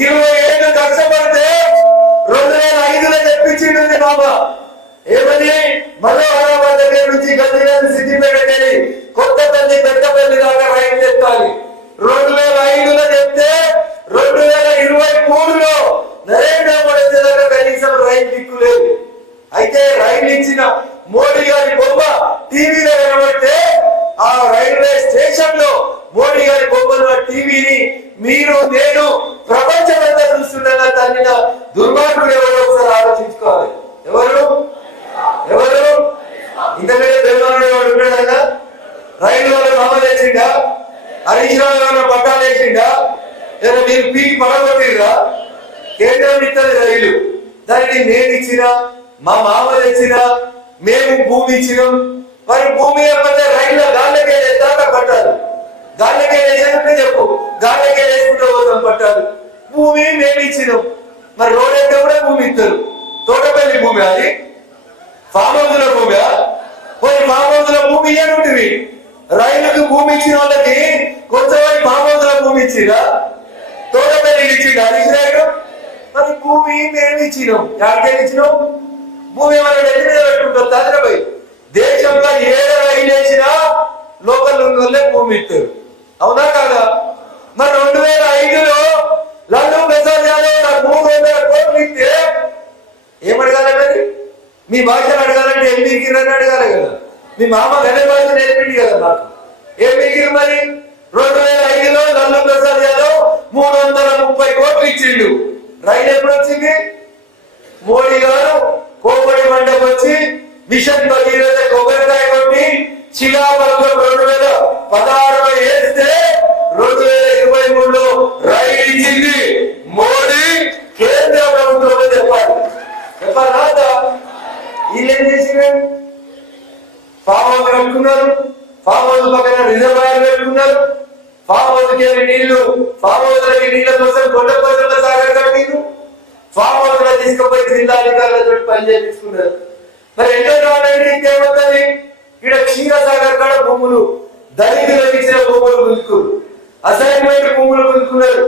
20 ఏళ్ళు కష్టపడితే 2005లో చెప్పించింది బాబా ఏమని మనోహరాబాద్ దగ్గర నుంచి గంజాని సిద్దిపేటకెళ్ళి కొత్తపల్లి పెద్దపల్లి దాకా రైలు ఎత్తాలి 2005లో చెప్తే 2023లో నరేంద్ర మోడీ దగ్గర కనీసం రైలు దిక్కు లేదు. అయితే రైలు ఇచ్చిన మోడీ గారి బొమ్మ టీవీలో కనబడితే ఆ రైల్వే స్టేషన్ లో మోడీ గారి బొమ్మల టీవీని మీరు నేను ప్రపంచమంతా చూస్తుండగా తల్లిన దుర్మార్గుడు ఎవరో ఒకసారి ఆలోచించుకోవాలి. ఎవరు ఎవరు ఇంతకంటే బ్రహ్మాండ ఉంటాడన్నా రైలు వాళ్ళని అమలు చేసిండా హరీష్ రావు గారు పట్టాలు వేసిండా లేదా మీరు పీకి పడగొట్టిరా? కేంద్రం ఇస్తుంది రైలు దానికి నేను ఇచ్చినా మా మామ తెచ్చినా మేము భూమి ఇచ్చినాం. మరి భూమి ఏమంటే రైల్లో గాల్లకే దాకా పట్టాలి గాల్లకే వేసేదంటే చెప్పు గాల్లకే వేసుకుంటూ పోతాం పట్టాలి భూమి మేము ఇచ్చినాం. మరి రోడ్ అంటే కూడా భూమి ఇస్తారు. తోటపల్లి భూమి అది ఫామ్ హౌస్ల భూమి కొన్ని ఫామ్ హౌస్ల భూమి ఇయ్యనుంటివి రైలుకు భూమి ఇచ్చిన వాళ్ళకి కొంచెం ఫామ్ హౌస్ల భూమి ఇచ్చిరా తోటపల్లి ఇచ్చిండు హరీష్ రాయుడు. మరి భూమి మేము ఇచ్చినాం ఎక్కడికి ఇచ్చినాం భూమి వాళ్ళని ఎన్ని మీద పెట్టుకుంటారు తాజరాబాయి దేశంలో ఏడ రైలు వేసినా లోకల్ వాళ్ళే భూమి ఇస్తారు అవునా కాదా? మరి 2005లో లడ్డూ ప్రసాద్ యాదవ్ 300 కోట్లు ఇస్తే ఏమడగాలి మరి మీ భాషను అడగాలంటే ఏం మిగిలిరని అడగాలి కదా. మీ మామ గనే భాష నేర్పింది కదా నాకు ఏం మిగిలి మరి 2005లో లడ్డూ ప్రసాద్ యాదవ్ 330 కోట్లు ఇచ్చిండు. రైలు ఎప్పుడు వచ్చింది? మోడీ గారు కోపడి మండపం వచ్చి మిషన్ భగీరథ కొబ్బరికాయ కొట్టి శిలాఫలకం 2016లో వేస్తే 2023లో రైలు ఇచ్చింది మోడీ కేంద్ర ప్రభుత్వం చెప్పాలి చెప్పాలా? వీళ్ళేం చేసినారు? ఫామ్ హౌస్ కట్టుకున్నారు. ఫామ్ హౌస్ పక్కన రిజర్వాయర్ పెట్టుకున్నారు. ఫామ్ హౌస్ కి నీళ్లు ఫామ్ హౌస్ నీళ్ల కోసం కొండ సాగర్ కట్టిండు. ఫామ్ హౌస్ లో తీసుకుపోయి జిల్లాధికారులతో పని చేయించుకున్నారు. మరి ఎన్నో రావడానికి ఏమవుతుంది? ఇక్కడ క్షీరసాగర్ కాడ భూములు దళితులకు ఇచ్చిన భూములు గుంజుకున్నారు. అసైన్మెంట్ భూములు గుంజుకున్నారు.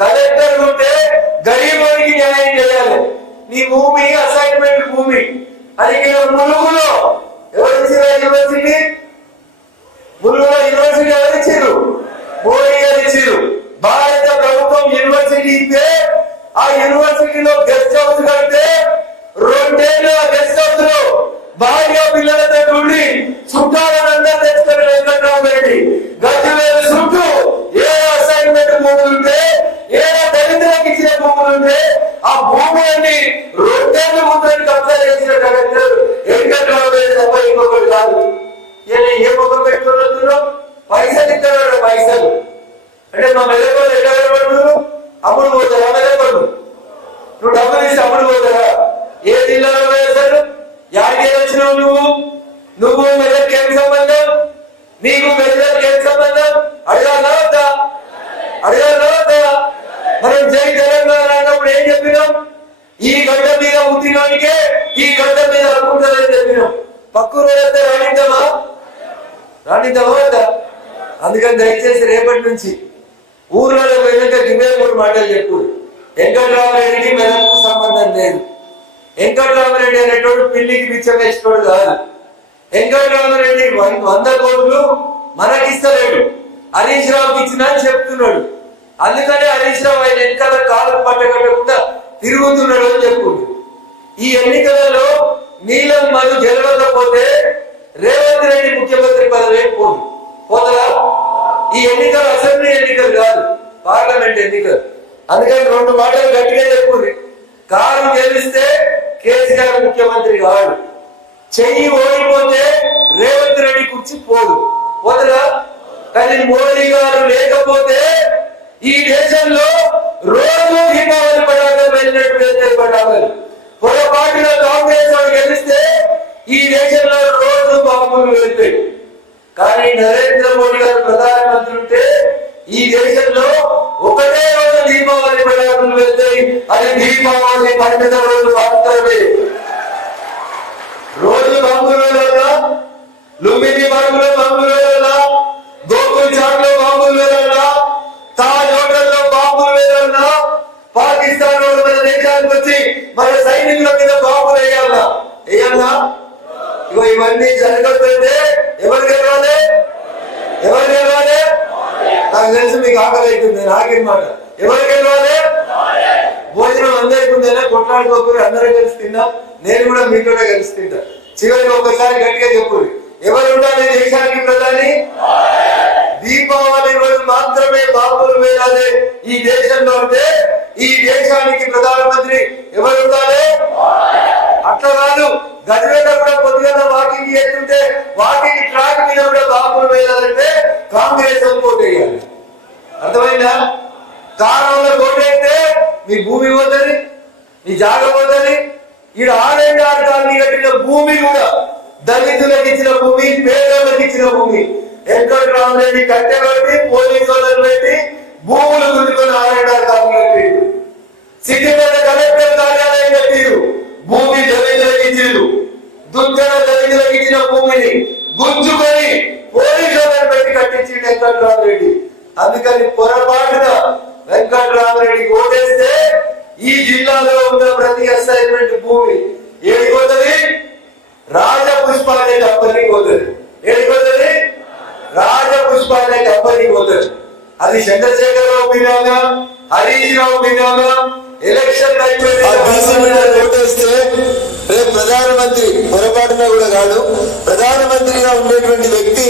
కలెక్టర్ ఉంటే గరీబునికి న్యాయం చేయాలి. నీ భూమి అసైన్మెంట్ భూమి అది ములుగులో ఎవరిచ్చిన యూనివర్సిటీ ములుగులో యూనివర్సిటీ ఎవరిచ్చారు? మోడీ గారు ఇచ్చారు. భారత ప్రభుత్వం యూనివర్సిటీ ఇస్తే ఆ యూనివర్సిటీలో గెస్ట్ హౌస్ కడితే 2 ఏళ్ళు ఆ గెస్ట్ హౌస్ లో భార్య పిల్లలతో ఉండి చుట్టాలందరూ తెచ్చుకుని వెంకట్రావు రెడ్డి గజ్వేలు చుట్టూ ఏ అసైన్మెంట్ భూములు ఉంటే ఏ దళితులకు ఇచ్చిన భూములు ఉంటే ఆ భూములన్నీ 2 ఏళ్ళు ముందు కబ్జా చేసిన కలెక్టర్ వెంకట్రావు రెడ్డి తప్ప ఇంకొకటి కాదు. ఏ ముఖం పెట్టుకున్నాం? పైసలు ఇస్తున్నాడు. పైసలు అంటే మా మెదపల్లి ఎట్లా పడుతున్నారు? అప్పుడు పోతారా మెదపల్లి? నువ్వు డబ్బులు ఇస్తే అప్పుడు పోతారా? ఏ జిల్లాలో వేశారు? యాడికి వచ్చినావు నువ్వు మెదక్కి ఏం సంబంధం? నీకు మెదక్కి ఏం సంబంధం? అడగాలా వద్దా? అడగాలా వద్దా? మనం జై తెలంగాణ అన్నప్పుడు ఏం చెప్పినాం? ఈ గడ్డ మీద పుట్టినోనికే ఈ గడ్డ మీద అనుకుంటారని చెప్పినాం. పక్కూరు వెళ్తే రాణిద్దామా వద్దా? అందుకని దయచేసి రేపటి నుంచి ఊర్లలో వెళ్ళక గిన్నె 3 మాటలు చెప్పు. వెంకట్రామరెడ్డికి మెదక్కు సంబంధం లేదు. వెంకట్రామరెడ్డి అనేటోడు పిల్లికి పిచ్చం వేసినోడు కాదు. వెంకట్రామరెడ్డి 100 కోట్లు మనకిస్తలేడు. హరీష్ రావుకి ఇచ్చినా అని చెప్తున్నాడు. అందుకనే హరీష్ రావు ఆయన ఎన్నికల కాలం పట్టకుండా తిరుగుతున్నాడు అని చెప్పుకుంటు. ఈ ఎన్నికలలో నీలం మధు గెలవకపోతే రేవంత్ రెడ్డి ముఖ్యమంత్రి పదవి పోతదా? ఈ ఎన్నికలు అసెంబ్లీ ఎన్నికలు కాదు, పార్లమెంట్ ఎన్నికలు. అందుకని 2 మాటలు గట్టిగా చెప్పుకుంది. కారు గెలిస్తే కేసీఆర్ ముఖ్యమంత్రి కాడు. చెయ్యి ఓడిపోతే రేవంత్ రెడ్డి కుర్చీ పోతదా? కానీ మోడీ గారు లేకపోతే ఈ దేశంలో రోజు దీపావళి పటాకులు వెళ్ళినట్టు పటాకులు. పొరపాటున కాంగ్రెస్ వాడు గెలిస్తే ఈ దేశంలో రోజు బాంబులు వెళ్తాయి. కానీ నరేంద్ర మోడీ గారు ప్రధానమంత్రి ఉంటే ఈ దేశంలో ఒకటే రోజు దీపావళి పటాకులు వెళ్తాయి. అది దీపావళి పండుగ రోజు మాత్రమే. రోజు బాంబులు వెళ్ళాలా? లుంబిని బాంబులో బాంబులు వెళ్ళాలా? గోకుల్ చాట్ లో బాంబులు వెళ్ళాలా? తాజ్ హోటల్లో బాంబులు వెళ్ళాలా? మన సైనికుల మీద బాంబులు వేయాలా వేయాలా? ఇగో ఇవన్నీ జరగకపోతే ఎవరు గెలవాలి? ఎవరు గెలవాలి? నాకు తెలుసు మీకు ఆకలి అవుతుంది, నేను ఆగిన మాట. ఎవరు గెలవాలి? భోజనం అందరికి ఉందేనా? కొట్లాడుకోకూడదు, అందరం కలిసి తిందాం. నేను కూడా మీతో కలిసి తింటా. చివరికి ఒక్కసారి గట్టిగా చెప్పు, ఎవరు ఉండాలి దేశానికి ప్రధాని? దీపావళి రోజు మాత్రమే బాంబులు వేయాలి ఈ దేశంలో అంటే ఈ దేశానికి ప్రధానమంత్రి ఎవరు ఉండాలి? అట్లా కాదు, గజవేట కూడా పొద్దుగా వాకింగ్ చేస్తుంటే వాకింగ్ ట్రాక్ మీద కూడా బాంబులు వేయాలంటే కాంగ్రెస్ ఓటు వేయాలి. అర్థమైందా? కారణంలో ఓటైతే మీ భూమి పోతుంది, మీ జాగ పోతుంది. ఈ ఆరేండు కాలనీ కట్టిన భూమి కూడా దళితులకు ఇచ్చిన భూమి, పేదలకు ఇచ్చిన భూమి. వెంకటరామరెడ్డి కట్టెబెట్టి పోలీసు వాళ్ళని పెట్టి భూములు గుంజుకొని ఆరేండు కాలనీ కట్టిరు. సిద్దిపేట కలెక్టర్ కార్యాలయం కట్టిరు, భూమి దళితులకు ఇచ్చిరు. దుర్గన దళితులకు ఇచ్చిన భూమిని గుంజుకొని పోలీసు వాళ్ళని పెట్టి కట్టించి వెంకటరామరెడ్డి. అందుకని పొరపాటున వెంకటరామరెడ్డికి ఓటేస్తే ఈ జిల్లాలో ఉన్న ప్రతి అసైన్మెంట్ భూమి ఏడిపోతుంది? రాజపుష్పాలే కంపెనీకి పోతుంది. ఏడిపోతుంది? రాజపుష్పాలే కంపెనీకి పోతుంది. అది చంద్రశేఖరరావు బినామా, హరీష్ రావు బినామా. ఎలక్షన్ ఓటేస్తే రేపు ప్రధానమంత్రి పొరపాటున కూడా కాదు, ప్రధానమంత్రిగా ఉండేటువంటి వ్యక్తి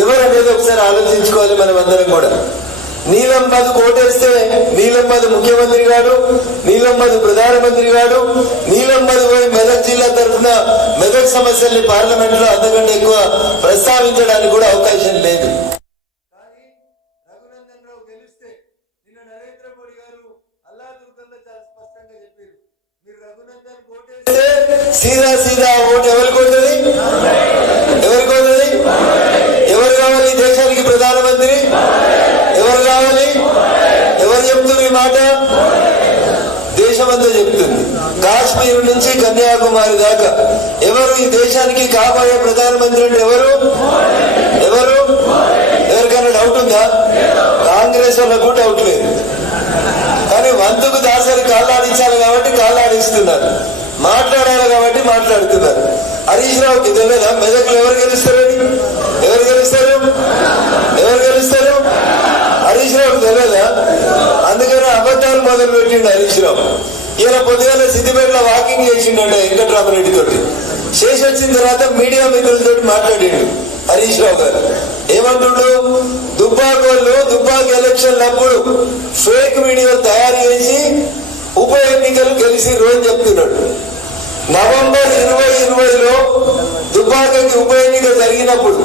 ఎవరు అనేది ఒకసారి ఆలోచించుకోవాలి మనం అందరం కూడా. నీలం మధు ఓటేస్తే నీలం మధు ముఖ్యమంత్రి గారు, నీలం మధు ప్రధానమంత్రి గారు. నీలం మధు పోయి మెదక్ జిల్లా తరఫున మెదక్ సమస్యల్ని పార్లమెంట్ లో అంతకంటే ఎక్కువ ప్రస్తావించడానికి కూడా అవకాశం లేదు. కానీ రఘునందన్ రావు గెలిస్తే నిన్న నరేంద్ర మోడీ గారు అల్లాదుర్గంలో చాలా స్పష్టంగా చెప్పారు, మీరు రఘునందన్ ఓటేస్తే సీదా ఓటు ఎవరికి పోతుంది? ఎవరికి పోతుంది? ఎవరు కావాలి దేశానికి ప్రధానమంత్రి? ఎవరు కావాలి? ఎవరు చెప్తున్నారు ఈ మాట? దేశమంతా చెప్తుంది. కాశ్మీర్ నుంచి కన్యాకుమారి దాకా ఎవరు ఈ దేశానికి కాబోయే ప్రధానమంత్రి అంటే ఎవరు? ఎవరు? ఎవరికైనా డౌట్ ఉందా? కాంగ్రెస్ వాళ్ళకు డౌట్ లేదు. కానీ వంతుకు దాసరి కాళ్ళాడించాలి కాబట్టి కాళ్ళాడిస్తున్నారు, మాట్లాడాలి కాబట్టి మాట్లాడుతున్నారు. హరీష్ రావుకి తెలియదా మెదక్లో ఎవరు గెలుస్తారని? ఎవరు గెలుస్తారు? ఎవరు గెలుస్తారు? హరీష్ రావుకి తెలియదా? అందుకని అబద్ధాలు మొదలు పెట్టిండు హరీష్ రావు. ఈయన పొద్దుగాల సిద్దిపేటలో వాకింగ్ చేసిండ వెంకటరామరెడ్డి తోటి. చేసి వచ్చిన తర్వాత మీడియా మిత్రులతో మాట్లాడిండు హరీష్ రావు గారు. ఏమంటుండు? దుబ్బాకోళ్ళు దుబ్బాక ఎలక్షన్లు అప్పుడు ఫేక్ వీడియోలు తయారు చేసి ఉప ఎన్నికలు గెలిచిర్రు అని చెప్తున్నాడు. నవంబర్ 2020లో దుబ్బాకకి ఉప ఎన్నిక జరిగినప్పుడు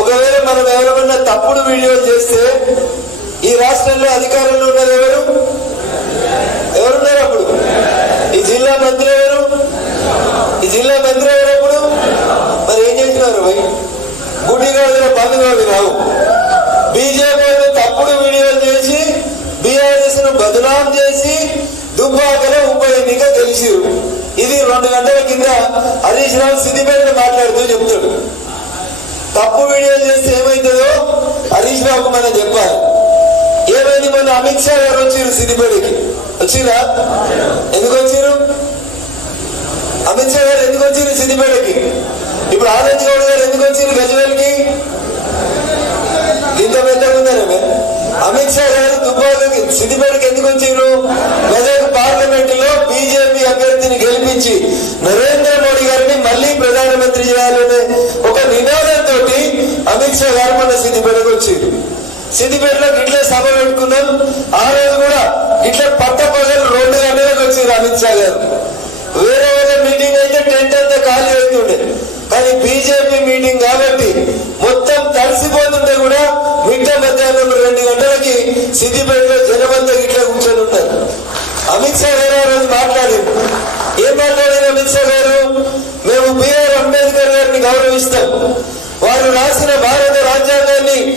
ఒకవేళ మనం ఎవరైనా తప్పుడు వీడియోలు చేస్తే ఈ రాష్ట్రంలో అధికారంలో ఉన్నది ఎవరు? ఎవరున్నారు అప్పుడు? ఈ జిల్లా మంత్రి ఎవరు? ఈ జిల్లా మంత్రి ఎవరు అప్పుడు? మరి ఏం చేసినారు? గుడ్డిగా పండుగ రావు. బీజేపీ తప్పుడు వీడియోలు చేసి బీఆర్ఎస్ ను బదనాం చేసి దుబ్బాకలో ఉప ఎన్నిక గెలిచిరు. ఇది 2 గంటల కింద హరీష్ రావు సిద్దిపేటలో మాట్లాడుతూ చెప్తాడు. తప్పు వీడియోలు చేస్తే ఏమైతుందో హరీష్ రావుకు మనం చెప్పాలి. ఏమైంది? మొన్న అమిత్ షా గారు వచ్చిరు సిద్దిపేటకి. వచ్చిరా? ఎందుకు వచ్చిరు? అమిత్ షా గారు ఎందుకు వచ్చిరు సిద్దిపేటకి? ఇప్పుడు ఆనంద్ గౌడ్ గారు ఎందుకు వచ్చిరు గజ్వేల్కి? ఇంత పెద్దగా ఉందనే అమిత్ షా గారు దుబ్బాకకి సిద్దిపేటకి ఎందుకు వచ్చిరు? మెదక్ పార్లమెంట్ లో బీజేపీ అభ్యర్థిని గెలిపించి నరేంద్ర మోడీ గారిని మళ్ళీ ప్రధానమంత్రి చేయాలనే ఒక నినాదంతో అమిత్ షా గారు మన సిద్దిపేటకు వచ్చింది. సిద్దిపేటలో గిట్లే సభ పెట్టుకున్నాం. ఆ రోజు కూడా ఇట్లా పట్టపగలు 2 గంటలకు వచ్చింది అమిత్ షా గారు. వేరే వేరే మీటింగ్ అయితే టెంట్ అంతా ఖాళీ అవుతుండే, కానీ బీజేపీ మీటింగ్ కాబట్టి మొత్తం తడిసిపోతుంటే కూడా మిట్ట మధ్యాహ్నం 2 గంటలకి సిద్దిపేటలో జనమంతా ఇట్లా కూర్చొని ఉన్నారు. అమిత్ షా గారు ఆ రోజు మాట్లాడారు. ఏం మాట్లాడారు అమిత్ షా గారు? మేము బిఆర్ అంబేద్కర్ గారిని గౌరవిస్తాం, వారు రాసిన